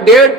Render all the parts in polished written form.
1.5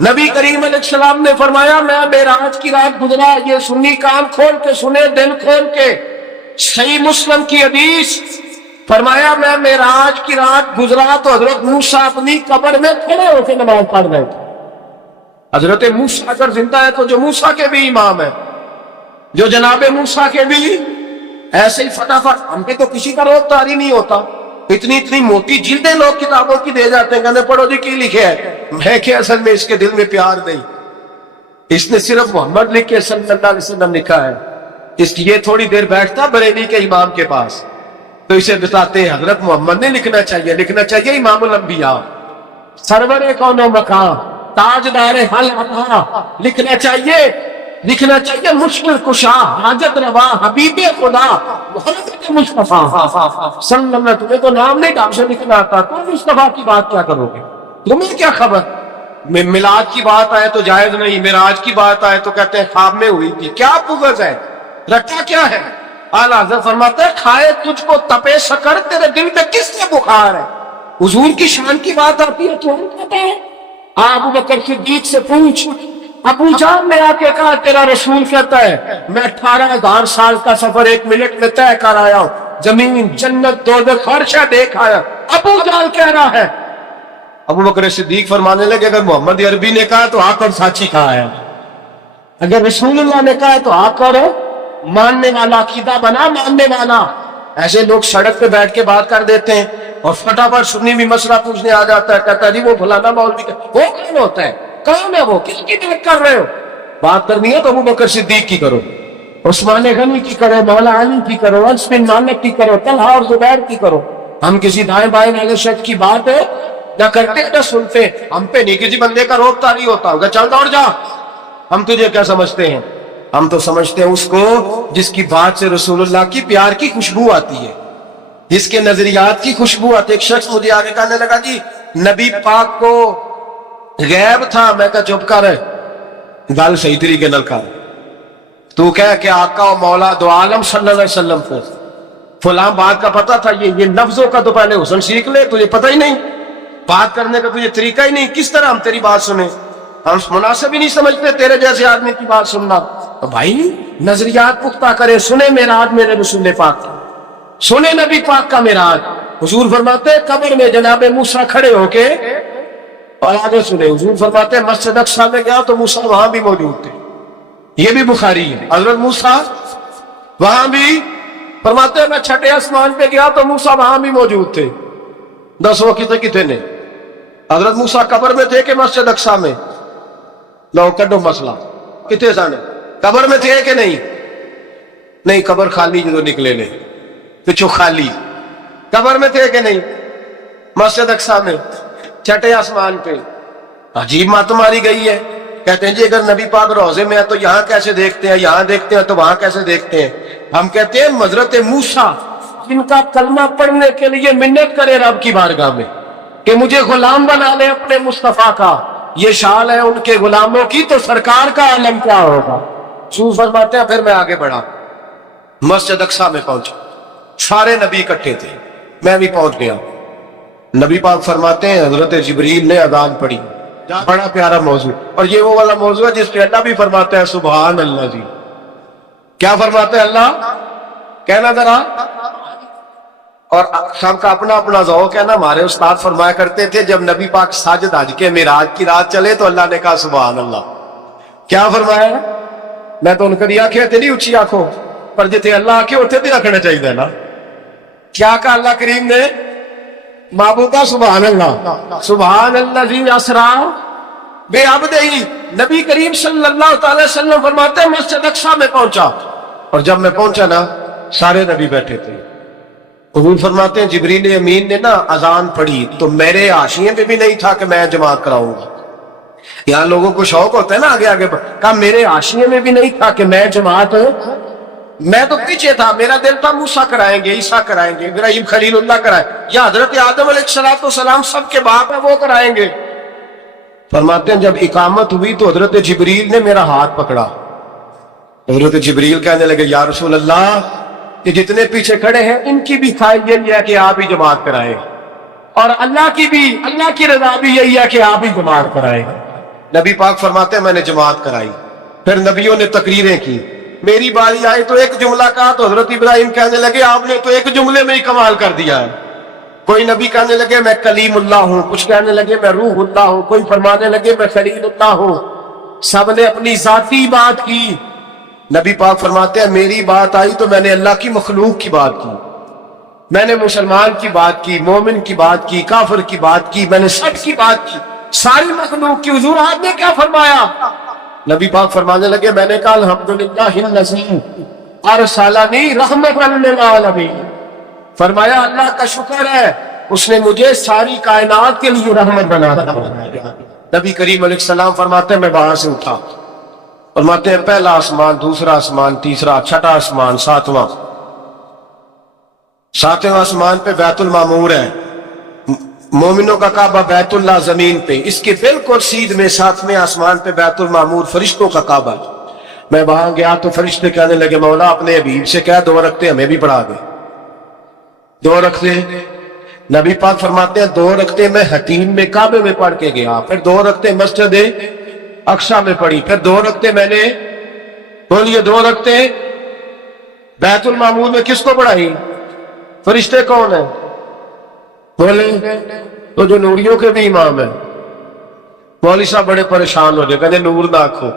نبی کریم علیہ السلام نے فرمایا میں معراج کی رات گزرا، یہ سنی کان کھول کے سنے، دل کھول کے، صحیح مسلم کی حدیث، فرمایا میں معراج کی رات گزرا تو حضرت موسیٰ اپنی قبر میں کھڑے ہو کے نماز پڑھ رہے تھے۔ حضرت موسیٰ اگر زندہ ہے تو جو موسیٰ کے بھی امام ہے، جو جناب موسیٰ کے بھی ایسے ہی فٹافٹ، ہم پہ تو کسی کا روک تاری نہیں ہوتا، اتنی موٹی جلدیں لوگ کتابوں کی دے جاتے ہیں، کہتے پڑھو جی کی لکھے ہے، میں کہ اصل میں اس کے دل میں پیار نہیں، اس نے صرف محمد لکھ کے صلی اللہ علیہ وسلم لکھا ہے، اس لیے تھوڑی دیر بیٹھتا بریلی کے امام کے پاس تو اسے بتاتے ہیں حضرت محمد نے لکھنا چاہیے امام الانبیاء، سرور کون و مقام، تاجدار حل لکھنا چاہیے مشکل کشا، حاجت روا، حبیب خدا محمد مصطفیٰ صلی اللہ علیہ وسلم۔ تمہیں تو نام نہیں ڈھنگ سے لکھنا آتا، تم مصطفیٰ کی بات کیا کرو گے؟ تمہیں کیا خبر؟ میلاد کی بات آئے تو جائز نہیں، معراج کی بات آئے تو کہتے ہیں خواب میں ہوئی تھی، کیا بغض ہے، رکھا کیا ہے؟ اعلیٰ حضرت فرماتے ہیں کھائے تجھ کو تپے سکر، تیرے دل میں کس سے بخار ہے؟ حضور کی شان کی بات آتی ہے تو کہتا ہے ابو بکر صدیق سے پوچھ، ابو جان نے آ کے کہا تیرا رسول کہتا ہے میں 18,000 سال کا سفر 1 منٹ میں طے کر آیا ہوں، زمین جنت دوزخ ہر شے دیکھ آیا، ابو جان کہہ رہا ہے۔ ابو بکر صدیق فرمانے لگے اگر محمد عربی نے کہا تو آ کر سچ ہی کہا ہے، اگر رسول اللہ نے کہا تو آ کر ماننے والا، عقیدہ بنا ماننے والا۔ ایسے لوگ سڑک پہ بیٹھ کے بات کر دیتے ہیں اور فٹافٹ سنی بھی مسئلہ پوچھنے آ جاتا ہے، کہتا ہے جی وہ فلانا مولوی کا، وہ کون ہوتا ہے، کون ہے وہ، کس کی بات کر رہے ہو؟ بات کرنی ہے تو ابو بکر صدیق کی کرو، عثمان غنی کی کرو، مولا علی کی کرو، انس بن مالک کی کرو، طلحہ اور زبیر کی کرو۔ ہم کسی دائیں بائیں والے شخص کی بات ہے نہ کرتے نہ سنتے، ہم پہ نہیں کسی بندے کا روکتا نہیں ہوتا ہوگا چل دوڑ جا، ہم تجھے کیا سمجھتے ہیں؟ ہم تو سمجھتے ہیں اس کو جس کی بات سے رسول اللہ کی پیار کی خوشبو آتی ہے، جس کے نظریات کی خوشبو آتی ہے۔ ایک شخص مجھے آگے کہنے لگا جی نبی پاک کو غیب تھا، میں کہا چپ کر ہے، گل صحیح طریقے نال کر، تو کہہ کہ آقا و مولا دو عالم صلی اللہ علیہ وسلم کو فلاں بات کا پتہ تھا، یہ لفظوں کا تو پہلے حسن سیکھ لے، تجھے پتہ ہی نہیں، بات کرنے کا تجھے طریقہ ہی نہیں، کس طرح ہم تیری بات سنیں؟ ہم مناسب ہی نہیں سمجھتے تیرے جیسے آدمی کی بات سننا۔ تو بھائی نظریات پختہ کرے، سنے معراج میرے رسول پاک کا، سنے نبی پاک کا معراج۔ حضور فرماتے قبر میں جناب موسیٰ کھڑے ہو کے، اور آگے سنے حضور فرماتے ہیں مسجد اقصیٰ میں گیا تو موسیٰ وہاں بھی موجود تھے، یہ بھی بخاری ہے، حضرت موسیٰ وہاں بھی فرماتے ہیں میں چھٹے آسمان پہ گیا تو موسیٰ وہاں بھی موجود تھے۔ 10 وہ کتنے نے حضرت موسیٰ قبر میں تھے کہ مسجد اقصیٰ میں؟ لو کڈو مسئلہ کتنے سانے قبر میں تھے کہ نہیں؟ قبر خالی جو نکلے نے پچھو خالی، قبر میں تھے کہ نہیں؟ مسجد اقصیٰ میں چھٹے آسمان پہ۔ عجیب بات ماری گئی ہے، کہتے ہیں جی اگر نبی پاک روضے میں ہے تو یہاں کیسے دیکھتے ہیں، یہاں دیکھتے ہیں تو وہاں کیسے دیکھتے ہیں؟ ہم کہتے ہیں حضرت موسیٰ جن کا کلمہ پڑھنے کے لیے منت کرے رب کی بارگاہ میں کہ مجھے غلام بنا لے اپنے مصطفیٰ کا، یہ شان ہے ان کے غلاموں کی، تو سرکار کا عالم کیا ہوگا؟ رسول فرماتے ہیں پھر میں آگے بڑھا، مسجد اقصیٰ میں پہنچا، سارے نبی اکٹھے تھے، میں بھی پہنچ گیا۔ نبی پاک فرماتے ہیں حضرت جبریل نے اذان پڑھی، بڑا پیارا موضوع، اور یہ وہ والا موضوع ہے جس پہ اللہ بھی فرماتا ہے سبحان اللہ جی۔ کیا فرماتے ہیں اللہ؟ کہنا ذرا، اور سب کا اپنا اپنا ذوق ہے نا۔ ہمارے استاد فرمایا کرتے تھے جب نبی پاک ساجد حج کے معراج کی رات چلے تو اللہ نے کہا سبحان اللہ۔ کیا فرمایا؟ میں تو ان کو دیا کہ تیری اچھی آنکھوں پر جتنے اللہ آکے اتنے بھی رکھنا چاہیے نا۔ کیا کہا اللہ کریم نے؟ معبودہ سبحان اللہ، سبحان الذی اسریٰ بعبدہ۔ نبی کریم صلی اللہ تعالی وسلم فرماتے ہیں مسجد اقصیٰ میں پہنچا، اور جب میں پہنچا نا سارے نبی بیٹھے تھے۔ حضور فرماتے ہیں جبریل امین نے نا اذان پڑھی تو میرے حاشیے پہ بھی نہیں تھا کہ میں جماعت کراؤں گا۔ یہاں لوگوں کو شوق ہوتا ہے نا آگے آگے، کہا میرے حاشیے میں بھی نہیں تھا کہ میں جماعت، میں تو پیچھے تھا، میرا دل تھا موسیٰ کرائیں گے، عیسیٰ کرائیں گے، ابراہیم خلیل اللہ کرائیں، یا حضرت آدم علیہ السلام سب کے باپ ہیں وہ کرائیں گے۔ فرماتے ہیں جب اقامت ہوئی تو حضرت جبریل نے میرا ہاتھ پکڑا۔ حضرت جبریل کہنے لگے یا رسول اللہ یہ جتنے پیچھے کھڑے ہیں ان کی بھی خواہش یہی ہے کہ آپ ہی جماعت کرائیں، اور اللہ کی رضا بھی یہی ہے کہ آپ ہی جماعت کرائیں۔ نبی پاک فرماتے ہیں میں نے جماعت کرائی، پھر نبیوں نے تقریریں کی، میری باری آئی تو ایک جملہ کہا تو حضرت ابراہیم کہنے لگے آپ نے تو ایک جملے میں ہی کمال کر دیا ہے۔ کوئی نبی کہنے لگے میں کلیم اللہ ہوں، کچھ کہنے لگے میں روح اللہ ہوں، کوئی فرمانے لگے میں خلیل اللہ ہوں، سب نے اپنی ذاتی بات کی۔ نبی پاک فرماتے ہیں میری بات آئی تو میں نے اللہ کی مخلوق کی بات کی، میں نے مسلمان کی بات کی، مومن کی بات کی، کافر کی بات کی، میں نے سب کی بات کی، ساری مخلوق کی۔ حضور آپ نے کیا فرمایا؟ نبی پاک فرمانے لگے میں نے کہا الحمدللہ الذی ارسلنی رحمۃ للعالمین، فرمایا اللہ کا شکر ہے اس نے مجھے ساری کائنات کے لیے رحمت بنا دیا۔ نبی کریم علیہ السلام فرماتے ہیں میں وہاں سے اٹھا، فرماتے ہیں پہلا آسمان، دوسرا آسمان، تیسرا، چھٹا آسمان، ساتواں آسمان پہ بیت المعمور ہے، مومنوں کا کعبہ بیت اللہ زمین پہ، اس کے بالکل سیدھ میں ساتویں آسمان پہ بیت المعمور فرشتوں کا کعبہ۔ میں وہاں گیا تو فرشتے کہنے لگے مولا اپنے حبیب سے کہہ 2 رکعتیں ہمیں بھی پڑھا دے۔ 2 رکعتیں، نبی پاک فرماتے ہیں 2 رکعتیں میں حتیم میں کعبے میں پڑھ کے گیا، پھر 2 رکعتیں مسجد اقصی میں پڑھی، پھر 2 رکعتیں میں نے، بولیے 2 رکعتیں بیت المعمور میں کس کو پڑھائی؟ فرشتے کون ہیں؟ بولے تو جو نوریوں کے بھی امام ہیں۔ مولوی صاحب بڑے پریشان ہو گئے، کہتے نور نہ آکھو۔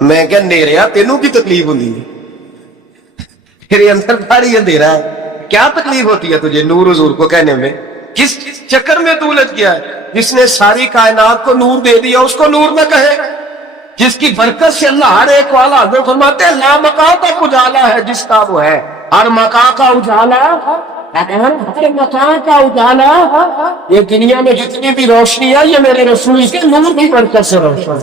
میں کہ نیریا تینوں کی تکلیف ہوتی ہے، تیرے اندر بھاری اندھیرا ہے، کیا تکلیف ہوتی ہے تجھے نور حضور کو کہنے میں؟ کس چکر میں تو الجھ گیا ہے؟ جس نے ساری کائنات کو نور دے دیا اس کو نور نہ کہے؟ جس کی برکت سے اللہ ہر ایک والا حضرت فرماتے ہیں لا مکان تک اجالا ہے جس کا وہ ہے، ہر مکان کا اجالا، ہر مکان کا اجالا، یہ دنیا میں جتنی بھی روشنی ہے یہ میرے رسول کے نور کی برکت سے روشن۔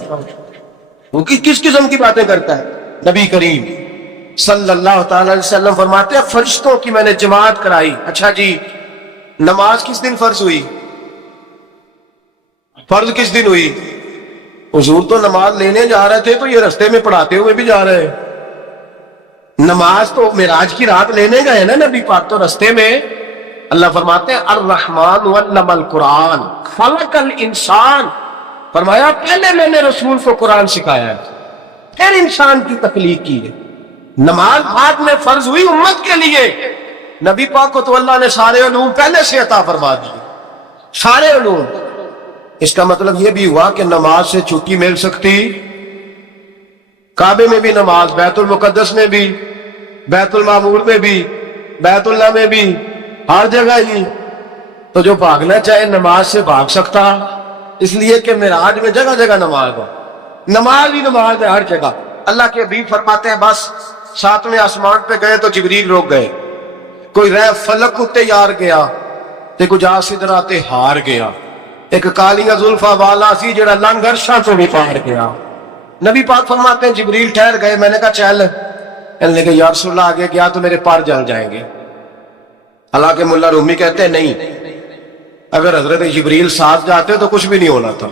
وہ کس قسم کی باتیں کرتا ہے؟ نبی کریم صلی اللہ تعالی علیہ وسلم فرماتے ہیں فرشتوں کی میں نے جماعت کرائی۔ اچھا جی نماز کس دن فرض ہوئی؟ فرض کس دن ہوئی؟ حضور تو نماز لینے جا رہے تھے تو یہ رستے میں پڑھاتے ہوئے بھی جا رہے ہیں۔ نماز تو معراج کی رات لینے گئے نا نبی پاک، تو رستے میں اللہ فرماتے ہیں الرحمن علم القرآن خلق الانسان، فرمایا پہلے میں نے رسول کو قرآن سکھایا ہے پھر انسان کی تخلیق کی ہے۔ نماز بعد میں فرض ہوئی امت کے لیے، نبی پاک کو تو اللہ نے سارے علوم پہلے سے عطا فرما دیے، سارے علوم۔ اس کا مطلب یہ بھی ہوا کہ نماز سے چھٹی مل سکتی، کعبے میں بھی نماز، بیت المقدس میں بھی، بیت المعمور میں بھی، بیت اللہ میں بھی، ہر جگہ ہی۔ تو جو بھاگنا چاہے نماز سے بھاگ سکتا، اس لیے کہ معراج میں جگہ جگہ نماز ہو، نماز ہی نماز ہے ہر جگہ۔ اللہ کے حبیب فرماتے ہیں بس 7ویں آسمان پہ گئے تو جبریل روک گئے، کوئی رہ فلک اتے یار گیا تے کچھ آسدرا تے ہار گیا، ایک کالیاں زلفاں والا سی جڑا لنگ عرشاں تو بھی پار گیا۔ نبی پاک فرماتے ہیں جبریل ٹھہر گئے، میں نے کہا چل، کہنے لگے یا رسول اللہ آگے گیا تو میرے پار جل جائیں گے۔ حالانکہ ملا رومی کہتے ہیں نہیں، اگر حضرت جبریل ساتھ جاتے تو کچھ بھی نہیں ہونا تھا،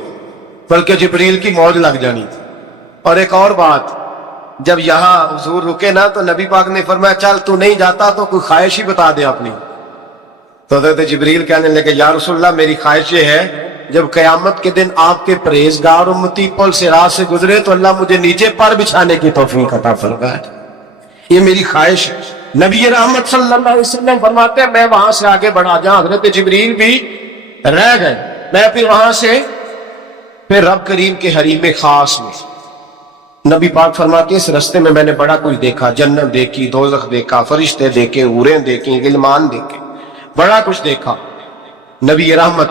بلکہ جبریل کی موج لگ جانی تھی۔ اور ایک اور بات، جب یہاں حضور رکے نا تو نبی پاک نے فرمایا چل تو نہیں جاتا تو کوئی خواہش ہی بتا دے اپنی۔ تو حضرت جبریل کہنے لگے یا رسول اللہ میری خواہش یہ ہے جب قیامت کے دن آپ کے پرہیزگار امتی پل سے راہ سے گزرے تو اللہ مجھے نیچے پر بچھانے کی توفیق عطا فرمائے، یہ میری خواہش ہے۔ نبی رحمت صلی اللہ علیہ وسلم فرماتے ہیں میں وہاں سے آگے بڑھا جاؤں، حضرت جبریل بھی رہ گئے، میں پھر وہاں سے پھر رب کریم کے حریم خاص میں۔ نبی پاک فرماتے ہیں اس رستے میں نے بڑا کچھ دیکھا، جنت دیکھی، دوزخ دیکھا، فرشتے دیکھے، حوریں دیکھی، غلمان دیکھے، بڑا کچھ دیکھا۔ نبی رحمت